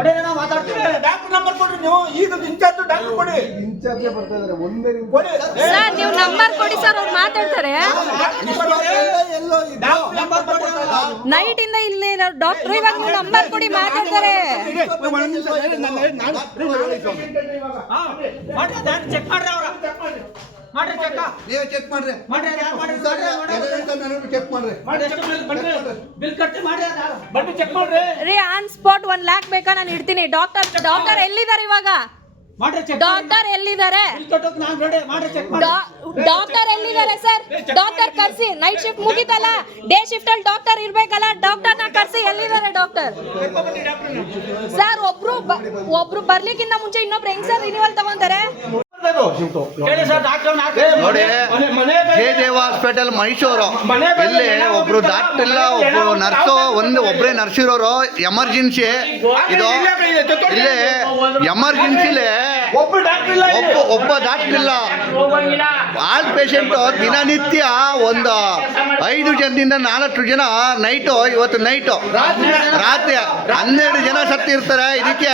ಅದೇ ನಾವು ಮಾತಾಡ್ತೀವಿ. ಡಾಕ್ಟರ್ ನಂಬರ್ ಕೊಡ್ರಿ ನೀವು. ಈಗ ಇನ್ಚಾರ್ಜ್ ಡಾಕ್ಟರ್ ಕೊಡಿ. ಇನ್ಚಾರ್ಜ್ ಬರ್ತಾ ಇದಾರೆ. ಒಂದೇ ಕೊಡಿ ಸರ್, ನೀವು ನಂಬರ್ ಕೊಡಿ ಸರ್, ಅವ್ರು ಮಾತಾಡ್ತಾರೆ. ನೈಟ್ ಇಂದ ಇಲ್ಲೇ ಡಾಕ್ಟರ್, ಇವಾಗ ನೀವು ನಂಬರ್ ಕೊಡಿ, ಮಾತಾಡ್ತಾರೆ. ಚೆಕ್ ಮಾಡ್ರಿ ಅವ್ರ ಮಾಡ್ರಿ ಚೆಕ್. ನೀವೇ ಚೆಕ್ ಮಾಡ್ರಿ. ಚೆಕ್ ಮಾಡ್ರಿ. ಬಿಲ್ ಕಟ್ಟಿ ಮಾಡ್ರಿ. ಬಡ್ಡಿ ಚೆಕ್ ಮಾಡ್ರಿ. ರೀ, ಆನ್ ಸ್ಪಾಟ್ 1 lakh ಬೇಕಾ? ನಾನು ಇಡ್ತೀನಿ. ಡಾಕ್ಟರ್ ಎಲ್ಲಿದ್ದಾರೆ ಇವಾಗ? ಡಾಕ್ಟರ್ ಎಲ್ಲಿದ್ದಾರೆ? ಡಾಕ್ಟರ್ ಎಲ್ಲಿದ್ದಾರೆ ಸರ್? ಡಾಕ್ಟರ್ ಕರ್ಸಿ. ನೈಟ್ ಶಿಫ್ಟ್ ಮುಗಿತಲ್ಲ, ಡೇ ಶಿಫ್ಟ್ ಅಲ್ಲಿ ಡಾಕ್ಟರ್ ಇರ್ಬೇಕಲ್ಲ. ಡಾಕ್ಟರ್ನ ಕರ್ಸಿ. ಎಲ್ಲಿದ್ದಾರೆ ಡಾಕ್ಟರ್? ಸರ್, ಒಬ್ರು ಬರ್ಲಿಕ್ಕಿಂತ ಮುಂಚೆ ಇನ್ನೊಬ್ರು ಹೆಂಗ್ ಸರ್ ರಿನ್ಯೂವಲ್ ತಗೊಂತಾರೆ? ನೋಡಿ, ಜಯದೇವ ಹಾಸ್ಪಿಟಲ್ ಮೈಸೂರು ಇಲ್ಲಿ ಒಬ್ರು ಡಾಕ್ಟರ್ ಇಲ್ಲ, ಒಬ್ರು ನರ್ಸು, ಒಬ್ಬರೇ ನರ್ಸ್ ಇರೋರು. ಎಮರ್ಜೆನ್ಸಿ ಇದು. ಇಲ್ಲಿ ಎಮರ್ಜೆನ್ಸಿಲಿ ಒಬ್ಬ ಡಾಕ್ಟರ್ ಇಲ್ಲ. ಆಲ್ ಪೇಷಂಟ್ ದಿನನಿತ್ಯ ಒಂದು 5 ಜನದಿಂದ 4 ಜನ ನೈಟು, ಇವತ್ತು ನೈಟು ರಾತ್ರಿ 12 ಜನ ಸತ್ತಿರ್ತಾರೆ. ಇದಕ್ಕೆ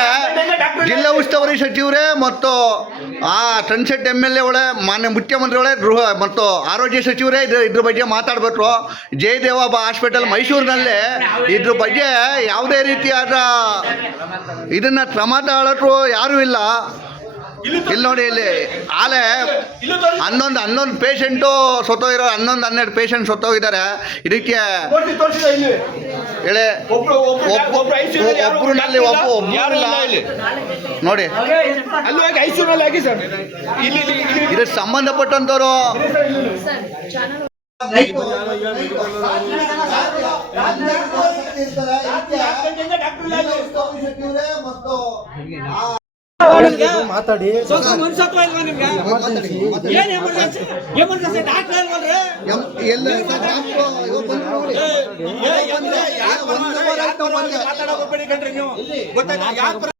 ಜಿಲ್ಲಾ ಉಸ್ತುವಾರಿ ಸಚಿವರೇ ಮತ್ತು ಟ್ರನ್ಸೆಟ್ MLA ಒಳ್ಳೆ ಮಾನ್ಯ ಮುಖ್ಯಮಂತ್ರಿಗಳೇ ಮತ್ತು ಆರೋಗ್ಯ ಸಚಿವರೇ ಇದ್ರ ಬಗ್ಗೆ ಮಾತಾಡ್ಬೇಕು. ಜಯದೇವ ಹಾಸ್ಪಿಟಲ್ ಮೈಸೂರಿನಲ್ಲಿ ಇದ್ರ ಬಗ್ಗೆ ಯಾವುದೇ ರೀತಿಯಾದ ಇದನ್ನ ಕ್ರಮ ತಗೊಳ್ಳೋರು ಯಾರೂ ಇಲ್ಲ. ಇಲ್ಲಿ ನೋಡಿ, ಇಲ್ಲಿ ಆಲೆ 11 ಪೇಷಂಟು ಸತ್ತೋಗಿರೋ, 11-12 ಪೇಷಂಟ್ ಸತ್ತೋಗಿದ್ದಾರೆ. ಇದಕ್ಕೆ ಹೇಳಿ ಒಬ್ಬರಲ್ಲಿ ನೋಡಿ, ಇದಕ್ಕೆ ಸಂಬಂಧಪಟ್ಟಂತವರು ಮಾತಾಡಿ. ಮಾತಾಡೋದು ಬೇಡಿ ಕಣ್ರಿ ನೀವು. ಗೊತ್ತಾಯ್ತಾ?